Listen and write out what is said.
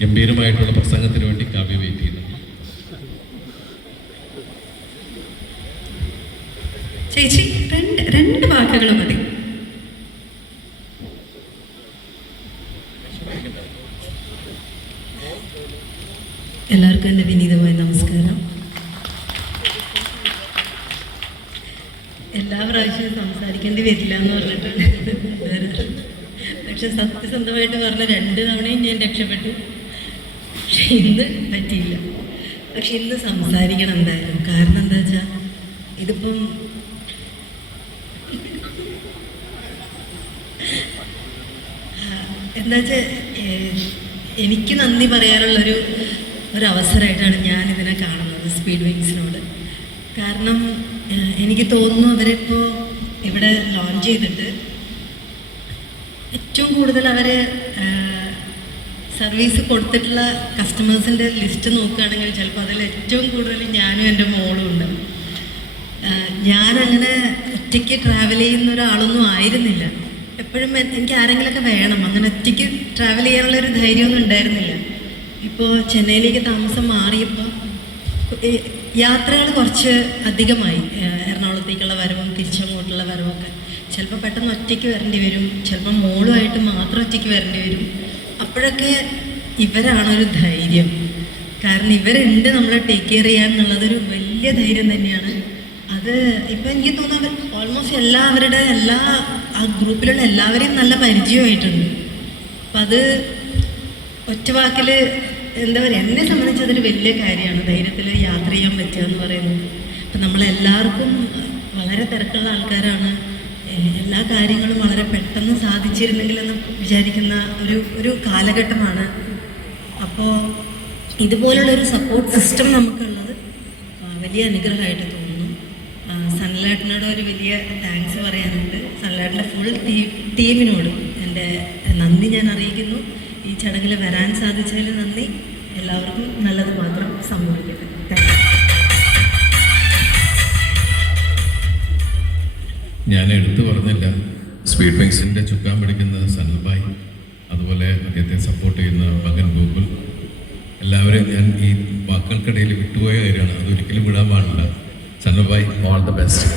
ഗംഭീരമായിട്ടുള്ള പ്രസംഗത്തിന് വേണ്ടി കാവ്യ വെയിറ്റ് ചെയ്യുന്നു. ചേച്ചി രണ്ട് രണ്ട് വാക്കുകൾ മതി. എല്ലാവർക്കും എന്റെ വിനീതമായ നമസ്കാരം. എല്ലാ പ്രാവശ്യവും സംസാരിക്കേണ്ടി വരില്ല എന്ന് പറഞ്ഞിട്ടുണ്ട് പക്ഷെ സത്യസന്ധമായിട്ട് പറഞ്ഞ രണ്ട് തവണയും ഞാൻ രക്ഷപ്പെട്ടു. ഇന്ന് പറ്റിയില്ല. പക്ഷെ ഇന്ന് സംസാരിക്കണം എന്തായാലും. കാരണം എന്താ വെച്ചാൽ ഇതിപ്പം എന്താ വെച്ചാൽ എനിക്ക് നന്ദി പറയാനുള്ളൊരു ഒരു അവസരമായിട്ടാണ് ഞാൻ ഇതിനെ കാണുന്നത് സ്പീഡ് വിങ്സിനോട്. കാരണം എനിക്ക് തോന്നുന്നു അവരിപ്പോൾ ഇവിടെ ലോഞ്ച് ചെയ്തിട്ട് ഏറ്റവും കൂടുതൽ അവർ സർവീസ് കൊടുത്തിട്ടുള്ള കസ്റ്റമേഴ്സിന്റെ ലിസ്റ്റ് നോക്കുകയാണെങ്കിൽ ചിലപ്പോൾ അതിൽ ഏറ്റവും കൂടുതൽ ഞാനും എന്റെ മോളും ഉണ്ട്. ഞാനങ്ങനെ ഒറ്റയ്ക്ക് ട്രാവൽ ചെയ്യുന്ന ഒരാളൊന്നും ആയിരുന്നില്ല. എപ്പോഴും എനിക്ക് ആരെങ്കിലുമൊക്കെ വേണം. അങ്ങനെ ഒറ്റയ്ക്ക് ട്രാവൽ ചെയ്യാനുള്ള ഒരു ധൈര്യമൊന്നും ഉണ്ടായിരുന്നില്ല. ഇപ്പോൾ ചെന്നൈയിലേക്ക് താമസം മാറിയപ്പോൾ യാത്രകൾ കുറച്ച് അധികമായി. എറണാകുളത്തേക്കുള്ള വരവും തിരിച്ചങ്ങോട്ടുള്ള വരവൊക്കെ. ചിലപ്പോൾ പെട്ടെന്ന് ഒറ്റയ്ക്ക് വരേണ്ടി വരും. ചിലപ്പോൾ മോളുമായിട്ട് മാത്രം ഒറ്റയ്ക്ക് വരേണ്ടി വരും. അപ്പോഴൊക്കെ ഒരു ധൈര്യം. കാരണം ഇവരുണ്ട് നമ്മളെ ടേക്ക് കെയർ ചെയ്യാൻ എന്നുള്ളതൊരു വലിയ ധൈര്യം തന്നെയാണ്. അത് ഇപ്പം എനിക്ക് തോന്നുന്നു അവർ ഓൾമോസ്റ്റ് എല്ലാവരുടെ എല്ലാ ആ ഗ്രൂപ്പിലുള്ള എല്ലാവരെയും നല്ല പരിചയമായിട്ടുണ്ട്. അപ്പം അത് ഒറ്റവാക്കിൽ എന്താ പറയുക എന്നെ സംബന്ധിച്ച് അതൊരു വലിയ കാര്യമാണ്. ധൈര്യത്തിൽ യാത്ര ചെയ്യാൻ പറ്റുക എന്ന് പറയുന്നത്. അപ്പം നമ്മളെല്ലാവർക്കും വളരെ തിരക്കുള്ള ആൾക്കാരാണ്. എല്ലാ കാര്യങ്ങളും വളരെ പെട്ടെന്ന് സാധിച്ചിരുന്നെങ്കിലെന്ന് വിചാരിക്കുന്ന ഒരു ഒരു കാലഘട്ടമാണ്. അപ്പോൾ ഇതുപോലുള്ളൊരു സപ്പോർട്ട് സിസ്റ്റം നമുക്കുള്ളത് വലിയ അനുഗ്രഹമായിട്ട് തോന്നുന്നു. സൺലാട്ടിനോട് ഒരു വലിയ താങ്ക്സ് പറയാനുണ്ട്. സൺലാട്ടിന്റെ ഫുൾ ടീം ടീമിനോട് എന്റെ നന്ദി ഞാൻ അറിയിക്കുന്നു. ഈ ചടങ്ങിൽ വരാൻ സാധിച്ചതിൽ നന്ദി. എല്ലാവർക്കും നല്ലത് മാത്രം സംഭവിക്കട്ടെ. ഞാൻ എടുത്തു പറഞ്ഞില്ല. സ്പീഡ് വിങ്സിന്റെ ചുക്കാൻ പിടിക്കുന്ന സനൽബായ് അതുപോലെ അദ്ദേഹത്തെ സപ്പോർട്ട് ചെയ്യുന്ന മകൻ ഗൂഗിൾ എല്ലാവരെയും ഞാൻ ഈ വാക്കുകൾക്കിടയിൽ വിട്ടുപോയ കാര്യമാണ്. അതൊരിക്കലും വിടാൻ പാടില്ല. സനൽബായ് ഓൾ ദ ബെസ്റ്റ്